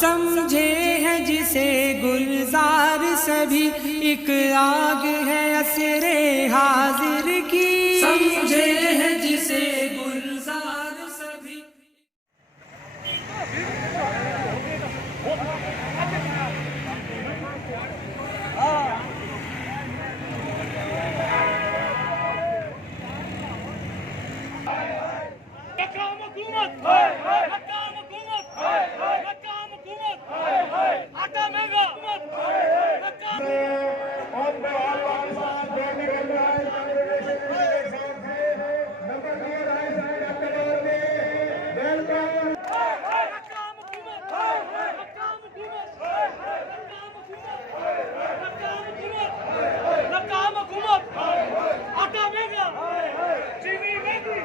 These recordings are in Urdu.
سمجھے ہیں جسے گلزار سبھی، ایک آگ ہے عصر حاضر کی، سمجھے ہیں جسے گلزار سبھی۔ ناکام حکومت، ناکام حکومت، ناکام حکومت، آٹا مہنگا حکومت، ناکام ناکام حکومت، آٹا مہنگا، چینی مہنگی۔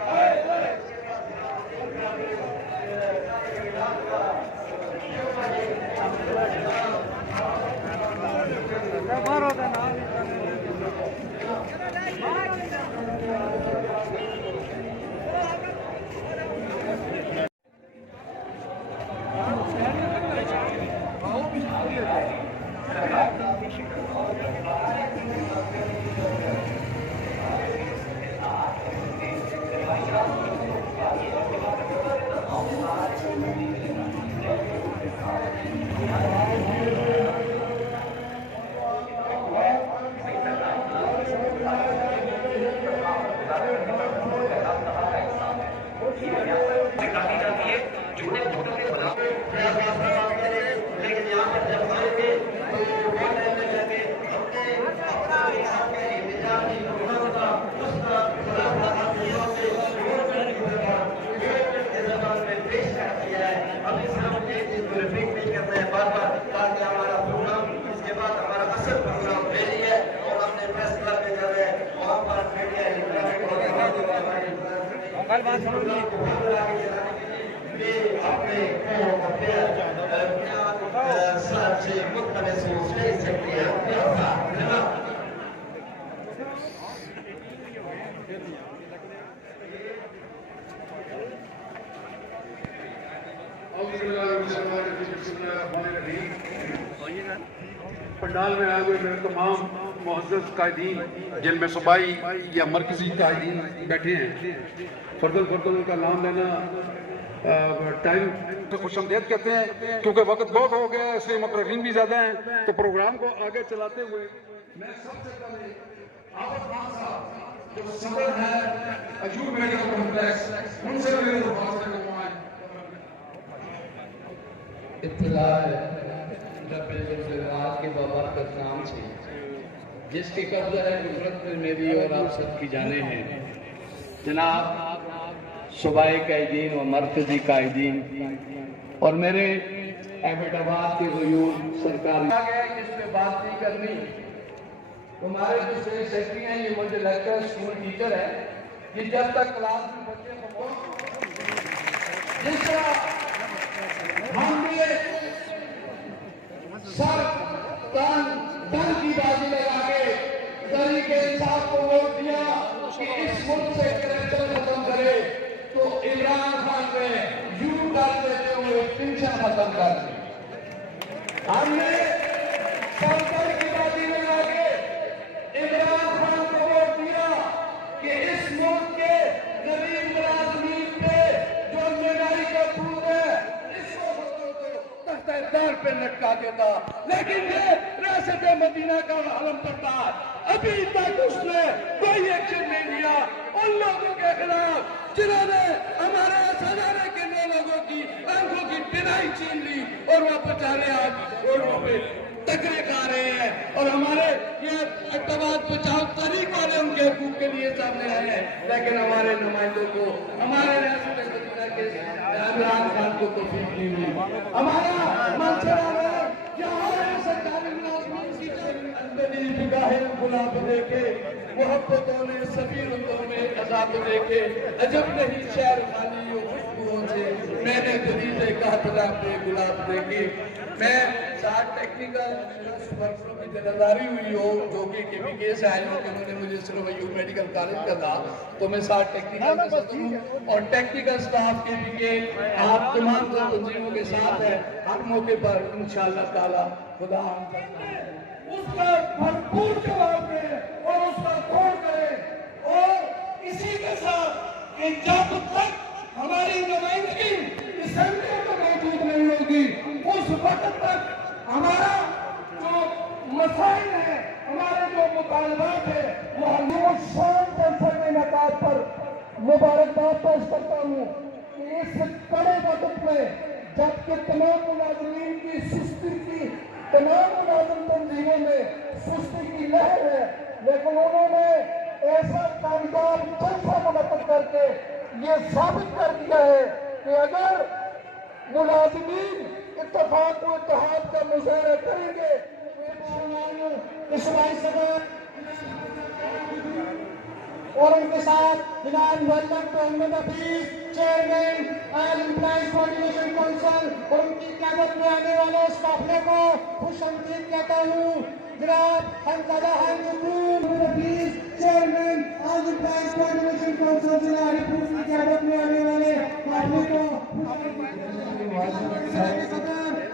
پنڈال میں آئے ہوئے میرے تمام معزز قائدین، جن میں صوبائی یا مرکزی قائدین بیٹھے ہیں، فردن ان کا نام لینا ٹائم سے خوش آمدید کہتے ہیں، کیونکہ وقت بہت ہو گیا ہے، اس لیے مقررین بھی زیادہ ہیں، تو پروگرام کو آگے چلاتے ہوئے میں سب سے پہلے عابد خان صاحب جو صدر ہے ایوب میڈیکل کمپلیکس، ان سے میرے درخواست کروائیں۔ ابتدا رب الجلال کے بابرکت نام سے، جس کی قبضہ ہے قدرت میں میری اور آپ سب کی جانیں ہیں، جناب صوبائی قائدین و مرکزی قائدین اور میرے ایبٹ آباد کے غیور سرکار جس پہ بات نہیں کرنی، تمہارے جو سیکرٹری ہیں یہ مجھے لگتا ہے اسکول ٹیچر ہے، یہ جب تک کلاس میں بچے جس طرح ہم نے سر تن کی بازی لگا کے تحریک انصاف کو ووٹ دیا کہ اس ملک سے کرپشن ختم کرے، تو عمران خان میں یوں ڈال دیتے ہوئے پنشن ختم کر دی۔ ہم نے سر تن کی بازی لگا کے عمران خان کو ووٹ دیا کہ اس ملک کے غریب ملازمین پہ جو مہنگائی کا پھول ہے اس کو تحت اقدار پہ لٹکا دیتا، لیکن یہ ریاست مدینہ کا عالم پڑتا ہے، ابھی تک اس نے کوئی ایکشن نہیں لیا ان لوگوں کے خلاف جنہوں نے ہمارے ہزارے کے نئے لوگوں کی آنکھوں کی بینائی چھین لی اور وہ بیچارے آج روڈوں پہ ٹکرے کھا رہے ہیں، اور ہمارے یہ اتحاد بچاؤ تحریک والے ان کے حقوق کے لیے سامنے آئے ہیں، لیکن ہمارے نمائندوں کو، ہمارے ریاست مدینہ کے عمران خان کو توفیق نہیں ہوئی۔ ہمارا منصورہ ہے کہ ہمارے سرکاری ملازمین کی اندری نگاہیں گلاب دے کے محبتوں نے سبھی رنگوں میں عذاب دیکھے عجب نہیں شہر خالی و خوشبوؤں سے میں نے دریزے کا اپنے گلاب دیکھے میں ساتھ ٹیکنیکل ورکروں کی ذمہ ہوئی ہو جو کہ KPK سے آئے ہوں کہ انہوں نے مجھے صرف ایوب میڈیکل کالج کا تھا تو میں ساتھ ٹیکنیکل کا صدر ہوں اور ٹیکنیکل سٹاف KPK آپ تمام تنظیموں کے ساتھ ہے ہر موقع پر انشاءاللہ تعالی خدا ہم کرتا ہے اس کا بھرپور جواب دیں اور اس کا غور کریں اور اسی کے ساتھ کہ جب تک ہماری نمائندگی اسمبلی میں موجود نہیں ہوگی اس وقت تک ہمارا جو مسائل ہیں ہمارے جو مطالبات ہیں وہ ہم شام جلسہ کے انعقاد پر مبارکباد پیش کرتا ہوں کہ اس کڑے وقت میں جبکہ تمام ملازمین کی سستی کی تمام ملازم تنظیموں میں سستی کی لہر ہے لیکن انہوں نے ایسا کامیاب جلسہ منعقد کر کے یہ ثابت کر دیا ہے کہ اگر ملازمین اتفاق و اتحاد کا مظاہرہ کریں گے اسماعیل صدر اور ان کے ساتھ جناب Muhammad Muhammad Hafeez chairman employees coordination council اور ان کی قیادت میں آنے والے اس قافلے کو خوش آمدید کہتا ہوں جناب Hamzada Muhammad Hafeez chairman employees coordination council ضلع علی پور کی قیادت میں آنے والے قافلے کو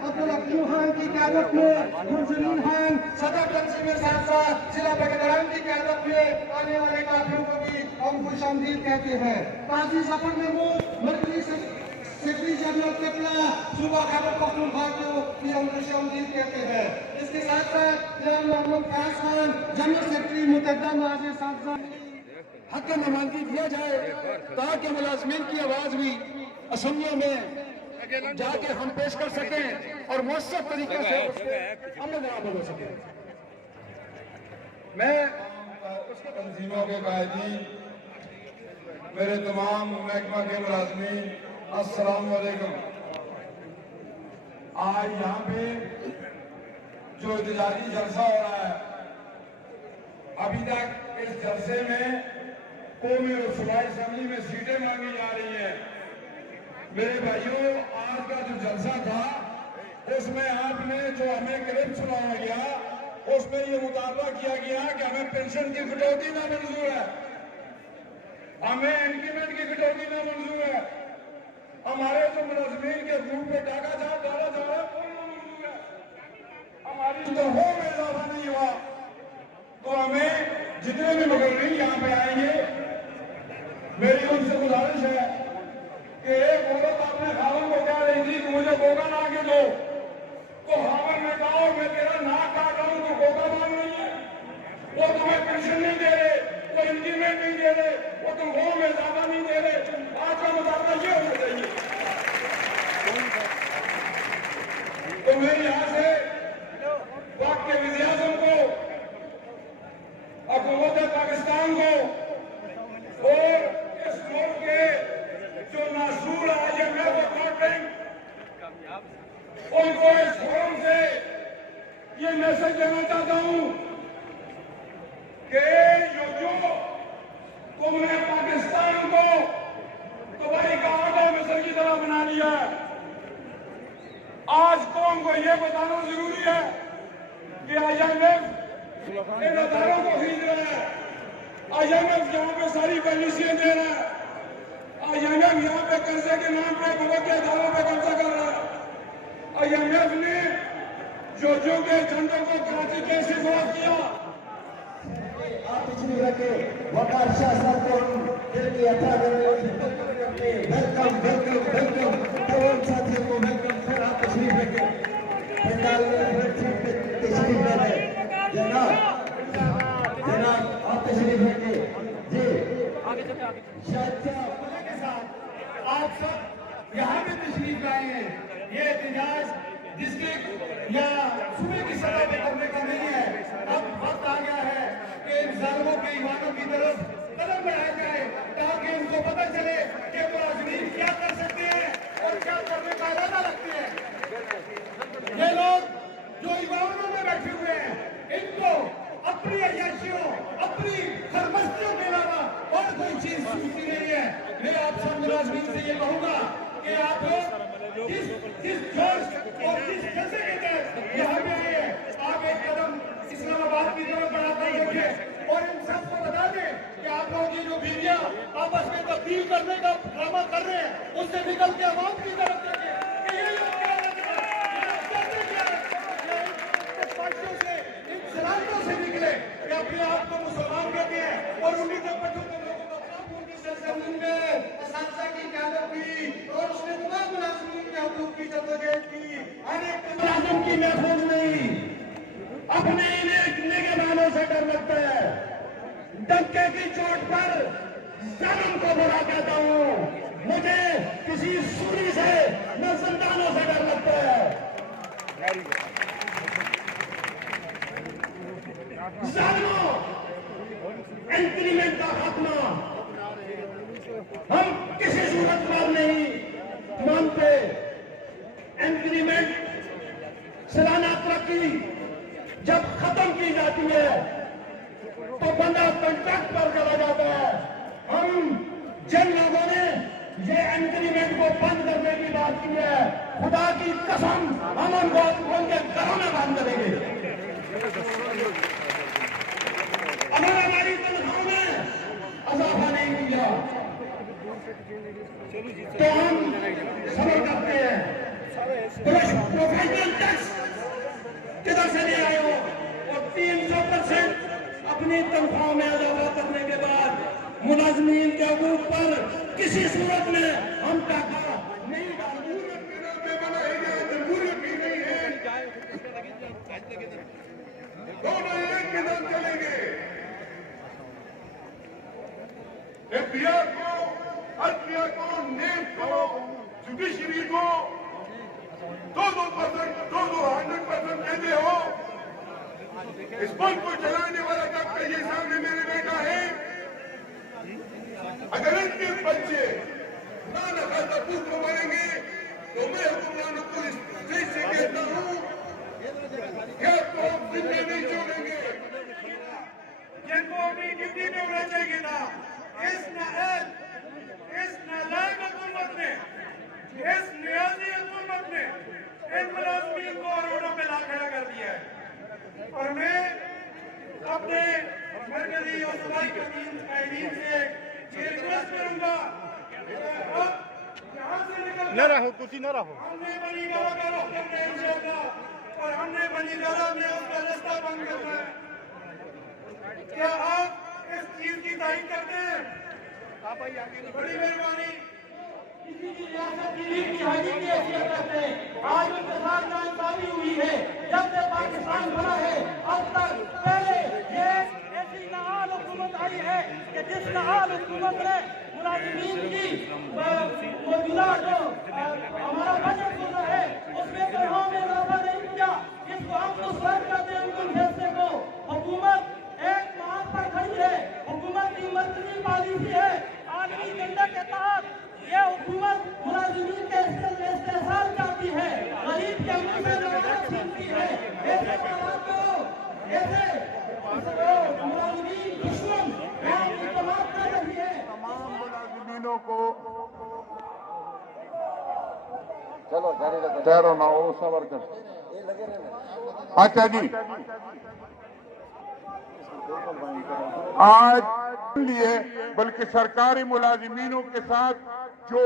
عبدالحکیم خان کی قیادت میں منظرین خان صدر تنظیم سابقہ ضلع بغداد کی قیادت میں آنے والے قافلوں کو بھی ہم خوش آمدید کہتے ہیں قاضی ظفر محمود مرکزی سیکرٹری جنرل قبلہ صوبہ خیبر پختونخوا کو بھی ہم خوش آمدید کہتے ہیں اس کے ساتھ ساتھ جناب محمد فیاض خان جنرل سیکرٹری متحدہ معاذ صاحب حق نمائندگی دیا جائے تاکہ ملازمین کی آواز بھی اسمبلیوں میں جا کے ہم پیش کر سکیں اور مؤثر طریقے سے اس کے عمل درآمد ہو سکے میں اس کے تنظیموں کے قائدین میرے تمام محکمہ کے ملازمین السلام علیکم آج یہاں پہ جو احتجاجی جلسہ ہو رہا ہے ابھی تک اس جلسے میں قومی اور صوبائی اسمبلی میں سیٹیں مانگی جا رہی ہیں میرے بھائیوں آج کا جو جلسہ تھا اس میں آپ نے جو ہمیں کلپ سنایا گیا اس میں یہ مطالبہ کیا گیا کہ ہمیں پینشن کی کٹوتی نہ منظور ہے ہمیں انکریمنٹ کی کٹوتی نہ منظور ہے ہمارے جو ملازمین کے گروپ پہ ڈاکہ جہاں ڈالا جا رہا ہے وہ نہ منظور ہے ہماری تنخواہوں میں اضافہ نہیں ہوا تو ہمیں جتنے بھی مقررین یہاں پہ آئیں گے میری ان سے گزارش ہے کہ ایک عورت اپنے خاون کو کہہ رہی تھی کہ مجھے گوگا لا کے دو تو خاون نے کہا میں تیرا ناک کاٹ رہا ہوں تو گوگا مانگ نہیں ہے وہ تمہیں پینشن نہیں دے رہے وہ انکریمنٹ نہیں دے رہے وہ تنخواہوں میں اضافہ نہیں دے رہے آج کا مطالبہ یہ ہونا چاہیے تو میں یہاں سے وقت کے وزیر اعظم کو حکومت پاکستان کو اور اس ملک کے جو ناصور IMF اور ورلڈ بینک ان کو اس فورم سے یہ میسج دینا چاہتا ہوں کہ جو تم نے پاکستان کو دبئی کا آٹا مصر کی طرح بنا لیا ہے آج قوم کو یہ بتانا ضروری ہے کہ IMF ان اداروں کو خرید رہا ہے IMF یہاں پہ ساری پالیسیاں دے رہا ہے IMF یہاں پہ قرضے کے نام پہ ملک کے اداروں پہ قبضہ کر رہا ہے IMF نے جو کے جھنڈوں کو کراچی کیسے فروخت کیا آپ پچھلی رکھے وقار شاہ صاحب کو دل کی عطا کرنے ویلکم ویلکم ویلکم تمام ساتھیوں کو ویلکم پھر آپ تشریف رکھے پنڈال میں تشریف رکھے جناب آپ تشریف رکھے جی شاہد صاحب آپ سب یہاں پہ تشریف لائے ہیں یہ احتجاج ڈسٹرکٹ یا صوبے کی سطح پہ کرنے کا نہیں ہے اب وقت آ گیا ہے کہ ان ظالموں کے ایوانوں کی طرف قدم بڑھایا جائے تاکہ ان کو پتہ چلے کہ ملازمین کیا کر سکتے ہیں اور کیا کرنے کا ارادہ رکھتے ہیں یہ لوگ جو ایوانوں میں بیٹھے ہوئے ہیں ان کو اپنی عیاشیوں اپنی کرنے کا ڈرامہ کر رہے ہیں اس سے نکل کے عوام کی طرف دیکھیں کہ یہ لوگ کیا کرتے ہیں، پارٹیوں سے ان صلاحیتوں سے نکلے کہ اپنے آپ کو مسلمان کہتے ہیں اور انہیں کے بچوں کے لوگوں کو اپنا پور کی سرزمین میں اساتذہ کی قیادت کی اور اس نے تمام ملازمین کے حقوق کی جدوجہد کی، ہر ایک ملازم کی محفوظ نہیں، اپنے نگہبانوں سے ڈر لگتا ہے، ڈنکے کی چوٹ پر ظالم کو برا کہتا ہوں، مجھے کسی سوری سے نہ زندانوں سے ڈر لگتا ہے، ظالموں انکریمنٹ کا خاتمہ ہم کسی صورت پر نہیں مانتے، انکریمنٹ سالانہ ترقی جب ختم کی جاتی ہے تو بندہ کنٹریکٹ پر چلا جاتا ہے، ہم جن لوگوں نے یہ انکریمنٹ کو بند کرنے کی بات کی ہے خدا کی قسم ہم ان کو ان کے گھروں میں بند کریں گے، اگر ہماری تنخواہوں میں اضافہ نہیں کیا تو ہم صبر کرتے ہیں، پروفیشنل ٹیکس کدھر سے لے آئے ہو اور 300% اپنی تنخواہوں میں اضافہ کرنے کے بعد ملازمین کے حقوق پر کسی صورت میں ہم ٹاکا نہیں جمہوریت بھی نہیں ہے، دونوں ایک کے ساتھ چلیں گے، اختیار کو، عدلیہ کو، نیب کو، جوڈیشری کو 100% کہتے ہو، اس ملک کو چلانے والا کب کا یہ سامنے میرے بیٹا ہے، اگر ان کے بچے نہ خاصا بھوک کو مریں گے تو میں حکمرانوں کو اس اسٹیج سے کہتا ہوں کہ آپ کو ہم زندہ نہیں چھوڑیں گے، جن کو اپنی ڈیوٹی میں ہونا چاہیے تھا، اس نالائق حکومت نے، اس نیازی حکومت نے ان ملازمین کو اروڑوں پہ لا کھڑا کر دیا ہے، اور میں اپنے مرکزی اور صوبائی قائدین سے یہ ریکویسٹ کروں گا اب یہاں سے نکل نہ رہو، کسی نہ رہو، ہم نے بنی گارہ کا رخ کرنا ہے انشاءاللہ، اور ہم نے بنی گارہ میں اس کا رستہ بند کرنا ہے، کیا آپ اس چیز کی تائید کرتے ہیں؟ بڑی مہربانی، کسی کی ریاست کی لیگ کی حاجی کی حیثیت رکھتے ہیں، آج ان کے ساتھ ناانصافی ہوئی ہے، جب سے پاکستان بنا ہے اب تک پہلے یہ ایسی نااہل حکومت آئی ہے کہ جس نااہل حکومت نے ملازمین کی موجودہ جو ہمارا بجٹ گزرا ہے اس میں تنخواہوں میں اضافہ نہیں کیا، اس کو ہم مسترد کرتے ہیں ان فیصلے کو، حکومت ایک بات پر کھڑی ہے، حکومت کی مرکزی پالیسی ہے، عالمی ایجنڈا کے تحت یہ حکومت ملازمین کے استحصال چاہتی ہے، غریب کے منہ سے نوازش چھینتی ہے، ایسے حالات کو ایسے ملازمین دشمن یہاں کی جماعت کر رہی ہے، تمام ملازمینوں کو ٹھہرو نہ ہو صبر کر، اچھا جی آج لیے بلکہ سرکاری ملازمینوں کے ساتھ جو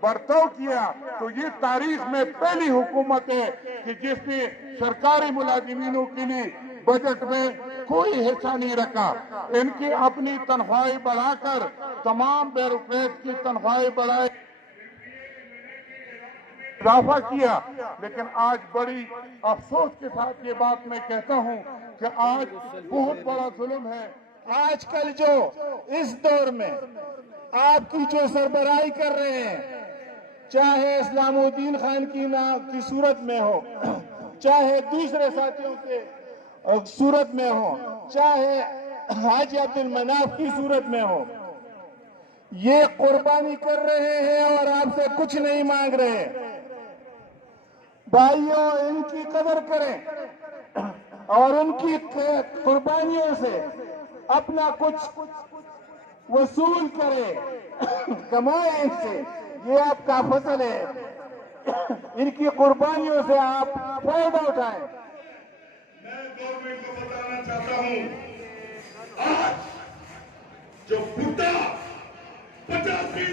برتاؤ کیا تو یہ تاریخ میں پہلی حکومت ہے کہ جس نے سرکاری ملازمینوں کے لیے بجٹ میں کوئی حصہ نہیں رکھا، ان کی اپنی تنخواہیں بڑھا کر تمام بیوروکریٹ کی تنخواہیں بڑھائے اضافہ کیا، لیکن آج بڑی افسوس کے ساتھ یہ بات میں کہتا ہوں کہ آج بہت بڑا ظلم ہے، آج کل جو اس دور میں آپ کی جو سربراہی کر رہے ہیں، چاہے اسلام الدین خان کی صورت میں ہو، چاہے دوسرے ساتھیوں کے صورت میں ہو، چاہے حاجی عبد المناف کی صورت میں ہو، یہ قربانی کر رہے ہیں اور آپ سے کچھ نہیں مانگ رہے۔ بھائیوں، ان کی قدر کریں اور ان کی قربانیوں سے اپنا کچھ وصول کریں، کمائیں ان سے، یہ آپ کا فضل ہے، ان کی قربانیوں سے آپ فائدہ اٹھائیں۔ میں گورنمنٹ کو بتانا چاہتا ہوں، آج جو بھٹا 85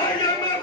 IMF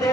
2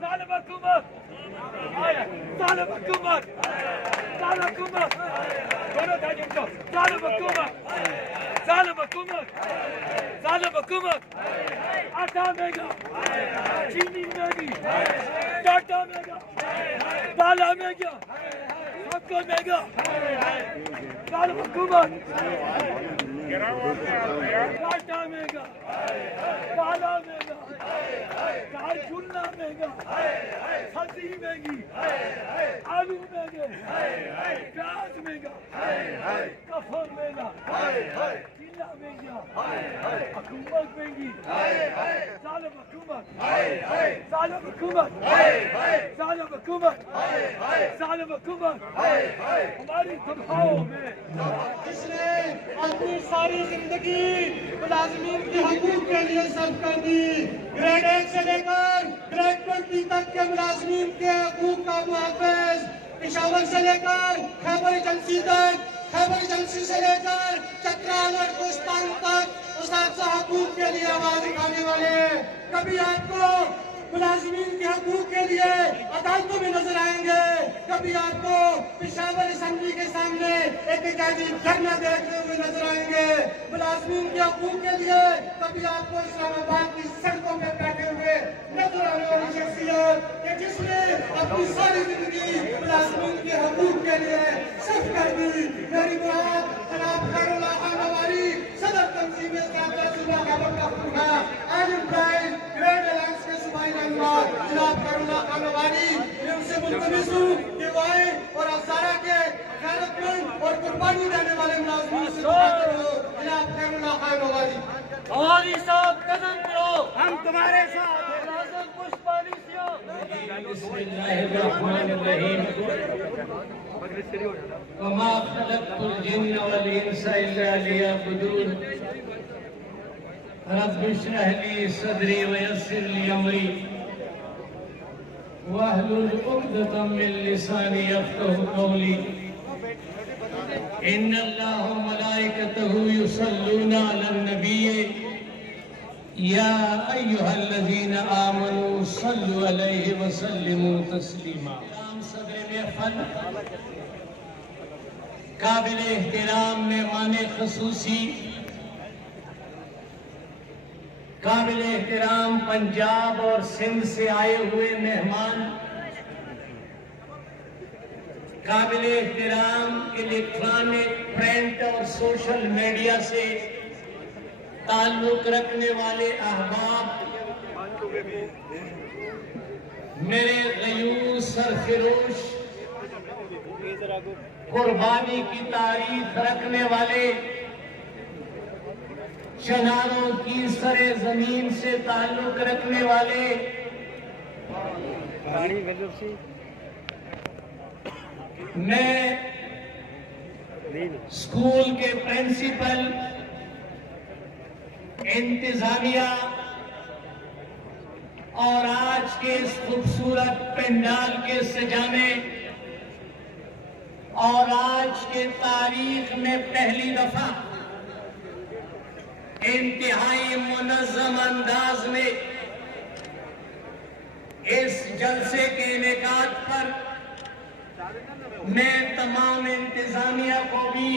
ظالم حکومت ظالم حکومت ظالم حکومت دونوں تاجر کو ظالم حکومت ظالم حکومت ظالم حکومت آٹا مہنگا چینی مہنگی ڈاٹا مہنگا دالا مہنگا سب کو مہنگا ظالم حکومت ڈاٹا مہنگا دالا مہنگا دال چولنا مہنگا سبزی مہنگی آلو مہنگے پیاز مہنگا کفن مہنگا چیلا مہنگا حکومت مہنگی ظالم حکومت ظالم حکومت ظالم حکومت ظالم حکومت ہماری تنخواہوں میں جس نے اپنی ساری زندگی ملازمین کے حقوق کے لیے صرف کر دی، گریڈ 1 سے لے کر گریڈ 20 تک کے ملازمین کے حقوق کا محافظ، پشاور سے لے کر خیبر ایجنسی تک، خیبر ایجنسی سے لے کر چترال اور کوستان تک اساتذہ حقوق کے لیے آواز اٹھانے والے، کبھی آپ کو ملازمین کے حقوق کے لیے عدالتوں میں نظر آئیں گے، کبھی آپ کو پشاور اسمبلی کے سامنے احتجاجی دھرنا دیتے ہوئے نظر آئیں گے ملازمین کے حقوق کے لیے، کبھی آپ کو اسلام آباد کی سڑکوں پہ بیٹھے ہوئے نظر آنے والی شخصیت کہ جس نے اپنی ساری زندگی ملازمین کے حقوق کے لیے صرف کر دی۔ میری مراد جناب خیر اللہ خان نواری، صدر تنظیم اسلامیہ صوبہ خیبر پختونخوا، عالم پرائز گریڈ الائنس کے صوبائی رہنما جناب خیر اللہ خان نواری، میں ان سے ملتمس ہوں کہ وہ آئیں اور ہزارہ کے غیرت مند اور قربانی دینے والے ملازمین سے مخاطب ہو۔ جناب خیر اللہ خان نواری۔ ہماری صاحب قدم کرو، ہم تمہارے ساتھ ملازم خوش پالیسیوں۔ بسم اللہ الرحمن الرحیم وما خلقت الجن والانس الا لیعبدون رب اشرح لي صدري ويسر لي امري واحلل عقدة من لساني يفقهوا قولي ان الله وملائكته يصلون على النبي يا ايها الذين امنوا صلوا عليه وسلموا تسليما۔ صدر محفل، قابل احترام مہمان خصوصی، قابل احترام پنجاب اور سندھ سے آئے ہوئے مہمان، قابل احترام الیکٹرانک، پرنٹ اور سوشل میڈیا سے تعلق رکھنے والے احباب، میرے غیور سرفروش، قربانی کی تعریف رکھنے والے، چناروں کی سر زمین سے تعلق رکھنے والے، میں اسکول کے پرنسپل، انتظامیہ اور آج کے اس خوبصورت پنڈال کے سجانے اور آج کے تاریخ میں پہلی دفعہ انتہائی منظم انداز میں اس جلسے کے انعقاد پر میں تمام انتظامیہ کو بھی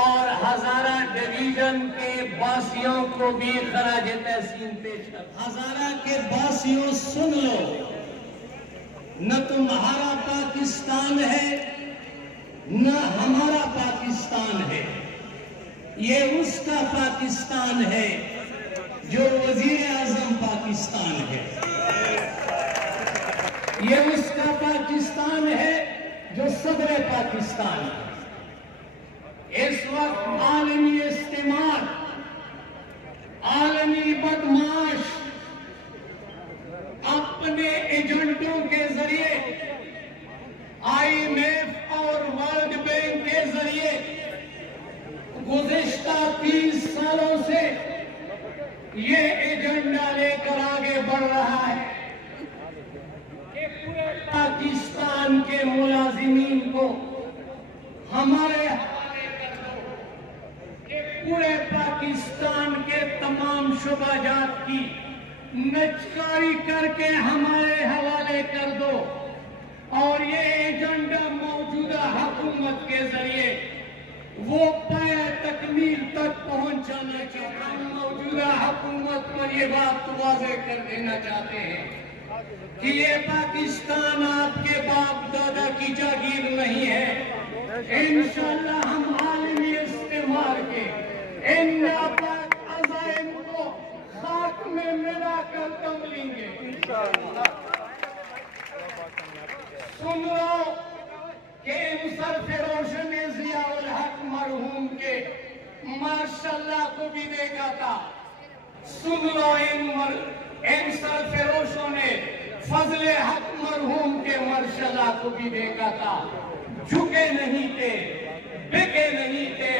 اور ہزارہ ڈویژن کے باسیوں کو بھی خراج تحسین پیش کرتا ہوں۔ ہزارہ کے باسیوں سن لو، نہ تمہارا پاکستان ہے نہ ہمارا پاکستان ہے، یہ اس کا پاکستان ہے جو وزیر اعظم پاکستان ہے، یہ اس کا پاکستان ہے جو صدر پاکستان ہے۔ اس وقت عالمی استعمار، عالمی بدماش اپنے ایجنٹوں کے ذریعے، IMF اور ورلڈ بینک کے ذریعے گزشتہ 30 سالوں سے یہ ایجنڈا لے کر آگے بڑھ رہا ہے کہ پورے پاکستان کے ملازمین کو ہمارے حوالے کر دو، کہ پورے پاکستان کے تمام شعبہ جات کی نجکاری کر کے ہمارے حوالے کر دو، اور یہ ایجنڈا موجودہ حکومت کے ذریعے وہ پایہ تکمیل تک پہنچانا چاہتا ہے۔ موجودہ حکومت پر یہ بات واضح کر دینا چاہتے ہیں کہ یہ پاکستان آپ کے باپ دادا کی جاگیر نہیں ہے۔ انشاءاللہ ہم عالمی استعمار کے ان ناپاک عزائم کو خاک میں ملا کر دم لیں گے۔ سن لو کہ انصر فروشن ضیاء الحق مرحوم کے ماشاءاللہ کو بھی دیکھا تھا۔ سن لو ان سرفروشوں نے فضل حق مرحوم کے ماشاءاللہ کو بھی دیکھا تھا۔ جھکے نہیں تھے، بکے نہیں تھے،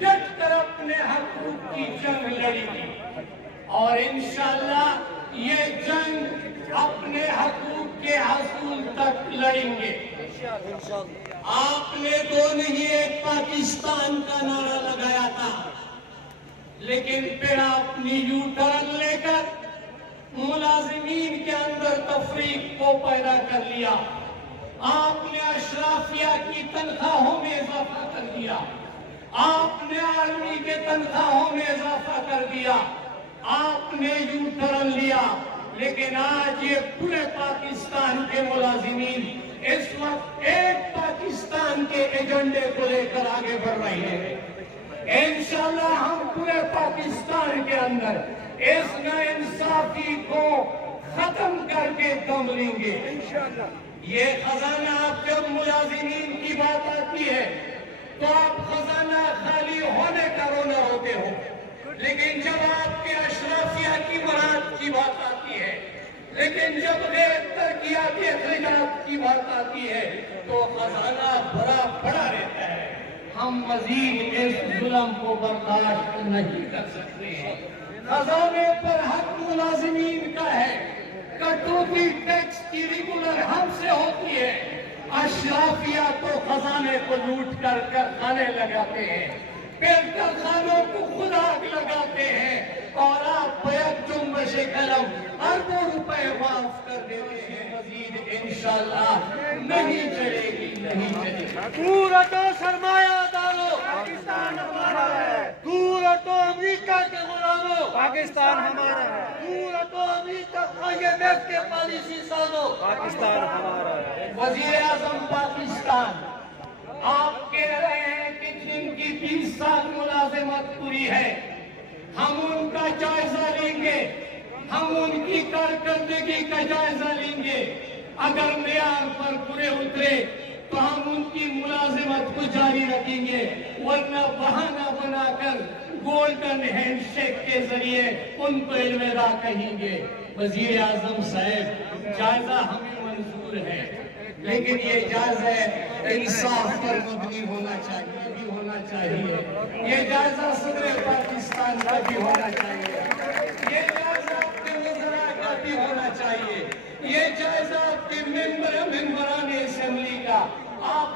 ڈٹ کر اپنے حقوق کی جنگ لڑی تھی، اور انشاءاللہ یہ جنگ اپنے حقوق کے حصول تک لڑیں گے۔ آپ نے تو نہیں ایک پاکستان کا نعرہ لگایا تھا، لیکن پھر آپ نے یو ٹرن لے کر ملازمین کے اندر تفریق کو پیدا کر لیا۔ آپ نے اشرافیہ کی تنخواہوں میں اضافہ کر دیا، آپ نے آرمی کے تنخواہوں میں اضافہ کر دیا، آپ نے یو ٹرن لیا، لیکن آج یہ پورے پاکستان کے ملازمین اس وقت ایک پاکستان کے ایجنڈے کو لے کر آگے بڑھ رہے ہیں۔ انشاءاللہ ہم پورے پاکستان کے اندر اس ناانصافی کو ختم کر کے دم لیں گے۔ یہ خزانہ آپ جب ملازمین کی بات آتی ہے تو آپ خزانہ خالی ہونے کا رونا روتے ہو، لیکن جب آپ کے اشرافیہ کی مراد کی بات آتی ہے، لیکن جب غیر ترقیاتی اخراجات کی بات آتی ہے تو خزانہ بڑا بڑا رہتا ہے۔ ہم مزید اس ظلم کو برداشت نہیں کر سکتے ہیں۔ خزانے پر حق ملازمین کا ہے، کٹوتی ٹیکس کی ریگولر ہم سے ہوتی ہے، اشرافیہ تو خزانے کو لوٹ کر کارخانے لگاتے ہیں، پھر کارخانوں کو خود آگ لگاتے ہیں، اور آپ بیک جنبش قلم اربوں روپے معاف کر دیتے ہیں۔ مزید انشاءاللہ نہیں چلے گی، نہیں چلے گی۔ دور ہٹو سرمایہ دارو، پاکستان ہمارا ہے۔ دور ہٹو امریکہ کے غلاموں، پاکستان ہمارا ہے۔ دور ہٹو امریکہ IMF کے پالیسی سازوں، پاکستان ہمارا ہے۔ وزیر اعظم پاکستان آپ کہہ رہے ہیں کہ جن کی 20 سال ملازمت پوری ہے ہم ان کا جائزہ لیں گے، ہم ان کی کارکردگی کا جائزہ لیں گے، اگر معیار پر پورے اترے تو ہم ان کی ملازمت کو جاری رکھیں گے، ورنہ بہانہ بنا کر گولڈن ہینڈ شیک کے ذریعے ان کو الوداع کہیں گے۔ وزیر اعظم صاحب جائزہ ہمیں منظور ہے، لیکن یہ جائزہ انصاف پر مبنی ہونا چاہیے، بھی ہونا چاہیے۔ یہ جائزہ صدر پاکستان کا بھی ہونا چاہیے، یہ جائزہ آپ کے وزراء کا بھی ہونا چاہیے، یہ جائزہ آپ کے ممبران اسمبلی کا، آپ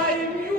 IMU